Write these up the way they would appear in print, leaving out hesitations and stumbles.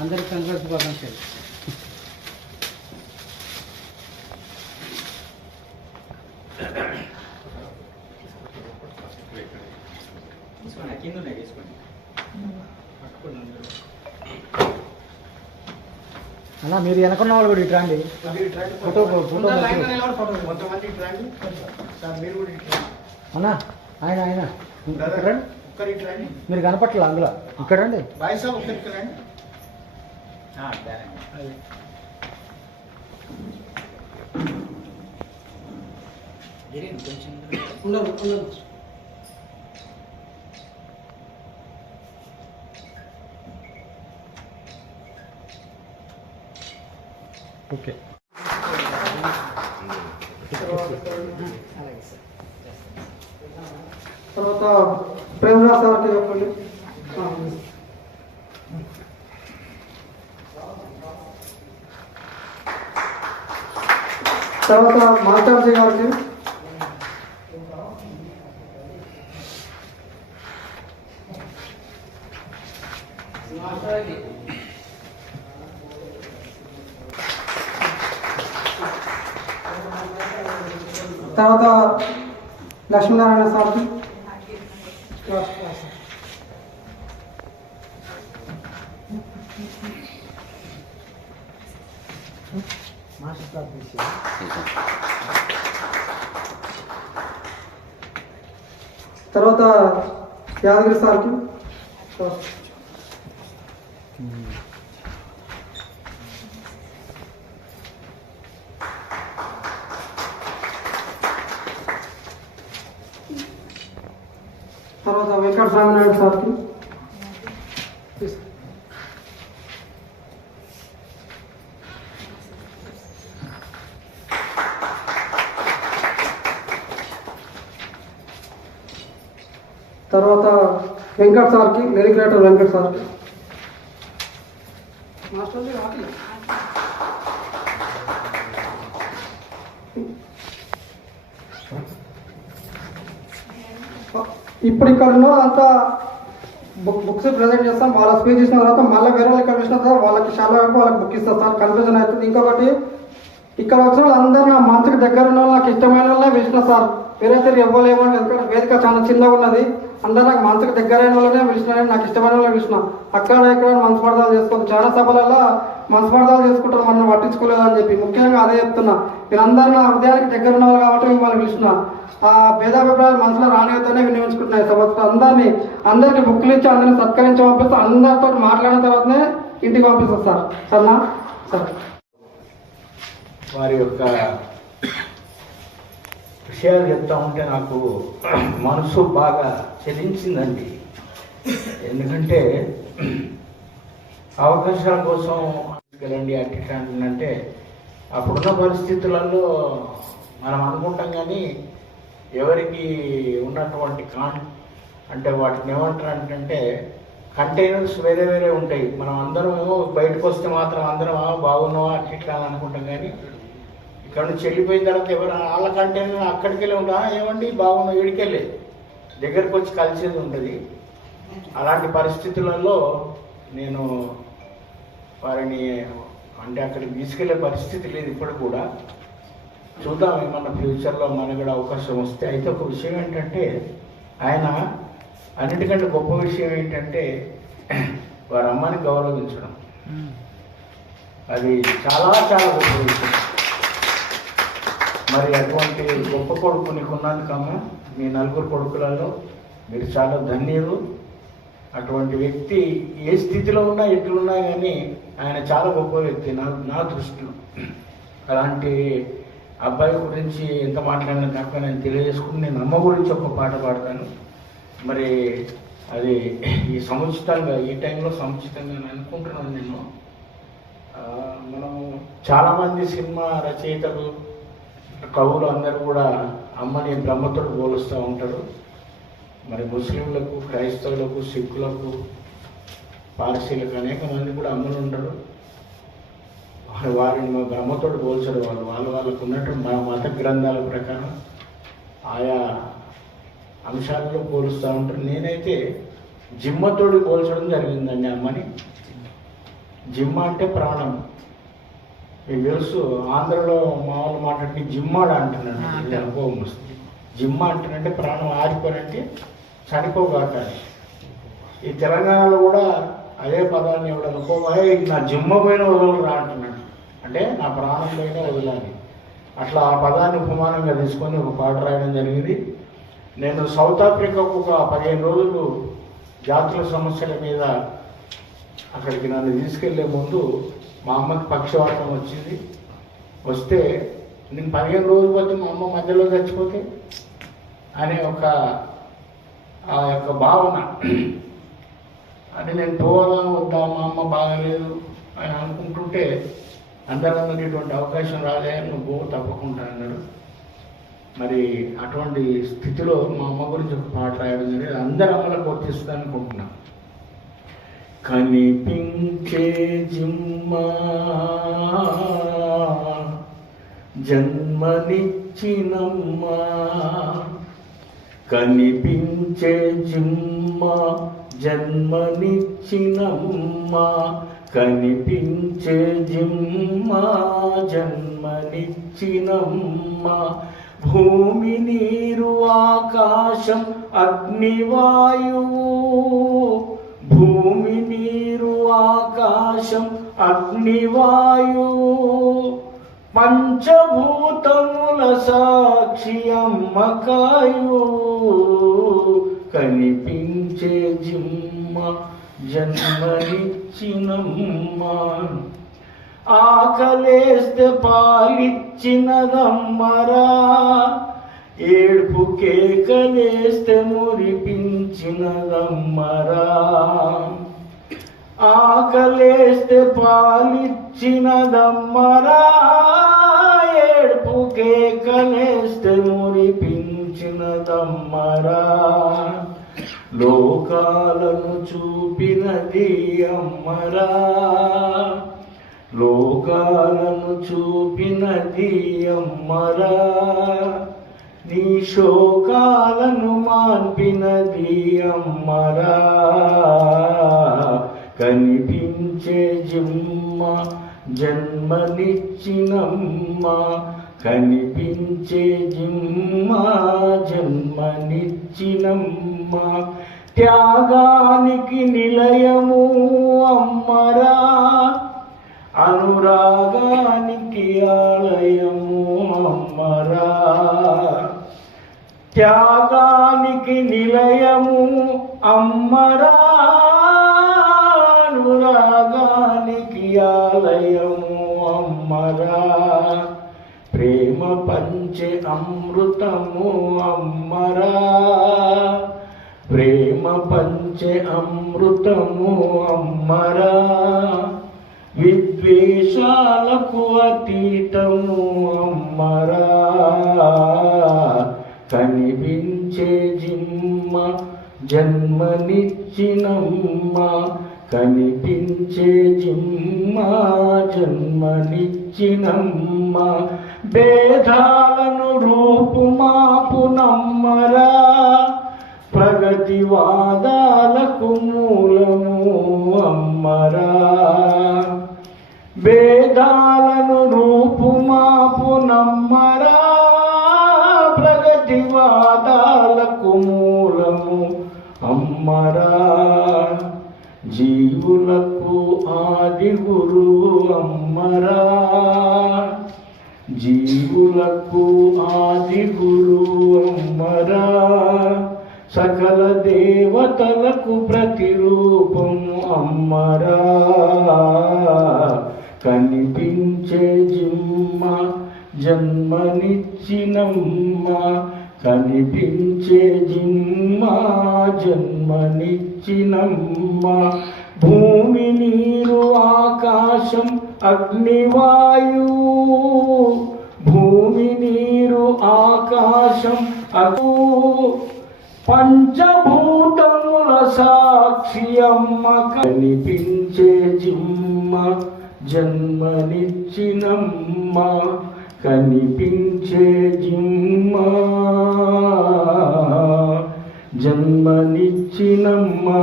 అందరికి కంగ్రెస్ శుభాకాంక్షలు. అన్న మీరు వెనకున్న వాళ్ళు కూడా ఇట్లా అండి ఫోటో అన్న ఆయన ఆయన మీరు కనపట్ల అందులో ఇక్కడ అండి ఓకే తర్వాత ప్రేమరాజ్ సార్కి చెప్పండి. తర్వాత మాస్టర్జీ గారికి, తర్వాత లక్ష్మీనారాయణ సార్కి, తర్వాత యాదగిరి సార్కి, తర్వాత వెంకట స్వామినాయుడు సార్కి, తర్వాత వెంకట్ సార్కి, లిరిక్ రైటర్ వెంకట్ సార్కి, ఇప్పుడు ఇక్కడ ఉన్న అంతా బుక్స్ ప్రజెంట్ చేస్తాం. వాళ్ళ స్పీచ్ ఇచ్చిన తర్వాత మళ్ళీ వేరే వాళ్ళు ఇక్కడ ఇచ్చిన తర్వాత వాళ్ళకి చాలా వాళ్ళకి బుక్ ఇస్తారు సార్. కన్ఫ్యూజన్ అవుతుంది. ఇంకొకటి ఇక్కడ వచ్చిన వాళ్ళందరూ నా మనసుకు దగ్గర ఉన్న వాళ్ళు, నాకు ఇష్టమైన వాళ్ళనే పిలిచిన సార్. వేరే తిరిగి ఇవ్వలేమని, ఎందుకంటే వేదిక చాలా చిన్నగా ఉన్నది. అందరూ నాకు మనసుకు దగ్గరైన వాళ్ళనే పిలిచిన, నాకు ఇష్టమైన వాళ్ళని పిలిచిన. అక్కడ ఇక్కడ మనస్పర్ధాలు చేసుకోవద్దు. చాలా సభలలో మనస్పర్ధాలు చేసుకుంటారు, మనం పట్టించుకోలేదు అని చెప్పి. ముఖ్యంగా అదే చెప్తున్నా, మీరందరూ నా హృదయానికి దగ్గర ఉన్న వాళ్ళు కాబట్టి మిమ్మల్ని పిలిచిన. ఆ భేదాభిప్రాయాలు మనసులో రానితోనే వినియోగించుకుంటున్నాయి. సంవత్సరం అందరికి బుక్లు ఇచ్చి అందరిని సత్కరించి పంపిస్తూ అందరితో మాట్లాడిన తర్వాతనే ఇంటికి పంపిస్తాను సార్. సరేనా సార్? వారి యొక్క విషయాలు చెప్తా ఉంటే నాకు మనసు బాగా చెలించిందండి. ఎందుకంటే అవకాశాల కోసం వెళ్ళండి అంటే అప్పుడున్న పరిస్థితులలో మనం అనుకుంటాం, కానీ ఎవరికి ఉన్నటువంటి అంటే వాటిని ఏమంటారంటే కంటైనర్స్ వేరే వేరే ఉంటాయి. మనం అందరం ఏమో బయటకు వస్తే మాత్రం అందరం బాగున్నావా అట్లా అని అనుకుంటాం, కానీ ఇక్కడ నుంచి వెళ్ళిపోయిన తర్వాత ఎవరు వాళ్ళ కంటైనర్ అక్కడికి వెళ్ళి ఉంటా ఏమండి బాగున్నా ఇడికెళ్ళే దగ్గరికి వచ్చి కలిసేది ఉంటుంది. అలాంటి పరిస్థితులలో నేను వారిని అంటే అక్కడికి తీసుకెళ్లే పరిస్థితి లేదు ఇప్పుడు కూడా. చూద్దాం ఏమన్నా ఫ్యూచర్లో మనకు కూడా అవకాశం వస్తే. అయితే ఒక విషయం ఏంటంటే, ఆయన అన్నిటికంటే గొప్ప విషయం ఏంటంటే వారి అమ్మని గౌరవించడం. అది చాలా చాలా గొప్ప విషయం. మరి అటువంటి గొప్ప కొడుకు నీకు ఉన్నందుకమ్మా, మీ నలుగురు కొడుకులలో మీరు చాలా ధన్యులు. అటువంటి వ్యక్తి ఏ స్థితిలో ఉన్నా ఎట్లున్నా కానీ ఆయన చాలా గొప్ప వ్యక్తి నా దృష్టిలో. అలాంటి అబ్బాయి గురించి ఎంత మాట్లాడినా తక్కువ నేను తెలియజేసుకుని నేను అమ్మ గురించి ఒక పాట పాడతాను. మరి అది ఈ సముచితంగా ఈ టైంలో సముచితంగా అనుకుంటున్నాను నేను. మనం చాలామంది సినిమా రచయితలు కవులు అందరూ కూడా అమ్మని బ్రహ్మతో పోలుస్తూ ఉంటారు. మరి ముస్లింలకు, క్రైస్తవులకు, సిక్కులకు, పార్సీలకు అనేక మంది కూడా అమ్మలు ఉంటారు. వారిని మా బ్రహ్మతో పోల్చరు. వాళ్ళకు ఉన్నట్టు మా మత గ్రంథాల ప్రకారం ఆయా అంశాలలో పోలుస్తూ ఉంటారు. నేనైతే జిమ్మతోటి పోల్చడం జరిగిందండి అమ్మని. జిమ్మ అంటే ప్రాణం. మీకు తెలుసు, ఆంధ్రలో మామూలు మాట్లాడి జిమ్మాడ అంటున్నాడు, ఇది అనుభవం వస్తుంది. జిమ్మ అంటున్నంటే ప్రాణం ఆరిపోనంటే చనిపోగాక. ఈ తెలంగాణలో కూడా అదే పదాన్ని ఎవడు అనుకోగా నా జిమ్మ పోయిన వదలరా అంటున్నాడు, అంటే నా ప్రాణం పోయిన వదలాలి. అట్లా ఆ పదాన్ని ఉపమానంగా తీసుకొని ఒక పాట రాయడం జరిగింది. నేను సౌత్ ఆఫ్రికాకు ఒక 15 రోజులు జాతుల సమస్యల మీద అక్కడికి నన్ను తీసుకెళ్లే ముందు మా అమ్మకి పక్షవాతం వచ్చింది. వస్తే నేను 15 రోజులు పోతే మా అమ్మ మధ్యలో చచ్చిపోతే అనే ఆ యొక్క భావన, అది నేను పోవాలా వద్దా, మా అమ్మ బాగలేదు అని అనుకుంటుంటే అందరూ ఇటువంటి అవకాశం రాలే, నువ్వు తప్పకుండా అన్నాడు. మరి అటువంటి స్థితిలో మా అమ్మ గురించి ఒక పాట రాయడం జరిగింది. అందరి అమ్మలకు వర్తిస్తుంది అనుకుంటున్నా. కనిపించే జిమ్మా జన్మనిచ్చినమ్మా, కనిపించే జిమ్మా జన్మనిచ్చినమ్మా, కనిపించే జిమ్మా జన్మనిచ్చినమ్మా, భూమి నీరు ఆకాశం అగ్నివాయువు, భూమి నీరు ఆకాశం అగ్నివాయువు, పంచభూతముల సాక్షి అమ్మకాయు, కనిపించే జిమ్మ జన్మనిచ్చినమ్మా, ఆకలేస్తే పాలిచ్చినదమ్మరా, ఏడుపు కేకలేస్తే మురిపించినదమ్మరా, ఆకలేస్తే పాలిచ్చినదమ్మరా, ఏడుపు కేకలేస్తే మురిపించినదమ్మరా, లోకాలను చూపినది అమ్మరా, లోకాలను చూపినది అమ్మరా, నీ శోకాలను మాన్పినది అమ్మరా, కనిపించే జిమ్మ జన్మనిచ్చినమ్మా, కనిపించే జిమ్మ జన్మనిచ్చినమ్మా, త్యాగానికి నిలయము అమ్మరా, అనురాగానికి ఆలయము అమ్మరా, త్యాగానికి నిలయము అమ్మరా, అనురాగానికి ఆలయము అమ్మరా, ప్రేమ పంచే అమృతము అమ్మరా, ప్రేమ పంచే అమృతము అమ్మరా, విద్వేషాలకు అతీతము అమ్మరా, కనిపించే జిమ్మ జన్మనిచ్చినమ్మా, కనిపించే జిమ్మ జన్మనిచ్చినమ్మా, భేదాలను రూపుమాపునమ్మరా, ప్రగతివాదాలకు మూలము అమ్మరా, భేదాలను రూపుమాపునమ్మరా, ప్రగతివాదాలకు మూలము అమ్మరా, జీవులకు ఆది గురువు అమ్మరా, జీవులకు ఆది గురువు అమ్మరా, సకల దేవతలకు ప్రతిరూపము అమ్మరా, కనిపించే జిమ్మ జన్మనిచ్చినమ్మా, కనిపించే జిమ్మ జన్మనిచ్చినమ్మా, భూమి నీరు ఆకాశం అగ్నివాయువు, భూమి నీరు ఆకాశం అగు, పంచభూతముల సాక్షి అమ్మ, కనిపించే జిమ్మ జన్మనిచ్చినమ్మా, కనిపించే జిమ్మ జన్మనిచ్చినమ్మా.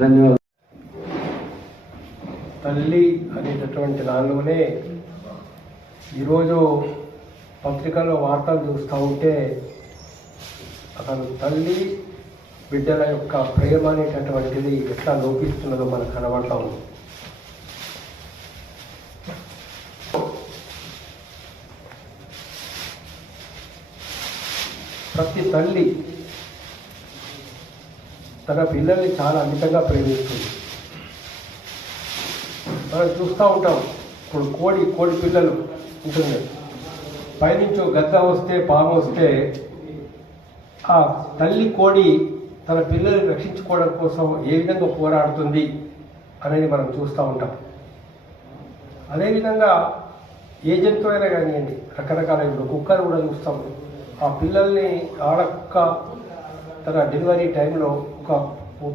ధన్యవాదాలు. తల్లి అనేటటువంటి దానిలోనే ఈరోజు పత్రికల్లో వార్తలు చూస్తూ ఉంటే అసలు తల్లి బిడ్డల యొక్క ప్రేమ అనేటటువంటిది ఎట్లా లోపిస్తున్నదో మనకు కనబడతా ఉంది. ప్రతి తల్లి తన పిల్లల్ని చాలా అమితంగా ప్రేమిస్తుంది. మనం చూస్తూ ఉంటాం. ఇప్పుడు కోడి పిల్లలు ఉంటుంది, పైనుంచి గద్ద వస్తే పాము వస్తే ఆ తల్లి కోడి తన పిల్లల్ని రక్షించుకోవడం కోసం ఏ విధంగా పోరాడుతుంది అనేది మనం చూస్తూ ఉంటాం. అదేవిధంగా ఏ జంతువు అయినా కానివ్వండి, రకరకాల ఇప్పుడు కుక్కలు కూడా చూస్తాం. ఆ పిల్లల్ని ఆడక్క తన డెలివరీ టైంలో ఒక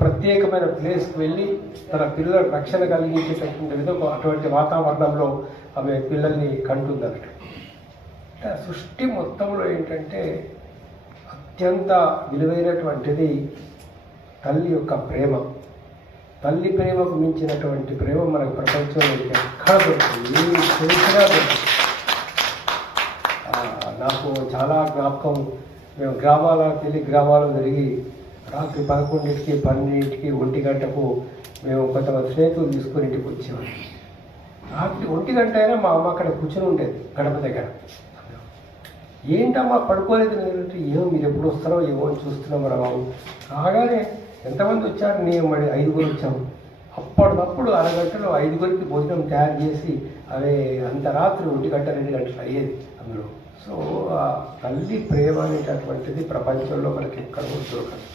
ప్రత్యేకమైన ప్లేస్కి వెళ్ళి తన పిల్లల రక్షణ కలిగించేటటువంటి విధంగా అటువంటి వాతావరణంలో ఆమె పిల్లల్ని కంటుందన్నట్టు. సృష్టి మొత్తంలో ఏంటంటే అత్యంత విలువైనటువంటిది తల్లి యొక్క ప్రేమ. తల్లి ప్రేమకు మించినటువంటి ప్రేమ మనకు ప్రపంచంలో ఎక్కడ దొరుకుతుంది, తెలిసినా దొరుకుతుంది. నాకు చాలా జ్ఞాపకం. మేము గ్రామాలు తిరిగి రాత్రి 11కి 12కి 1 గంటకు మేము కొంతమంది స్నేహితులు తీసుకుని ఇంటికి వచ్చేవాళ్ళం. రాత్రి 1 గంట అయినా మా అమ్మ అక్కడ కూర్చొని ఉండేది గడప దగ్గర. ఏంటమ్మా పడుకోలేదు నేనంటే, ఏమో మీరు ఎప్పుడు వస్తారో ఏమో అని చూస్తున్నాం రా బాబు. రాగానే ఎంతమంది వచ్చారు, నేను మరి 5గురు వచ్చాము. అప్పటికప్పుడు అరగంటలో 5గురికి భోజనం తయారు చేసి అదే అంత రాత్రి 1 గంట 2 గంటలు అయ్యేది అందులో. సో ఆ తల్లి ప్రేమ అనేటటువంటిది ప్రపంచంలో మనకి ఎక్కడ కూడా దొరకదు.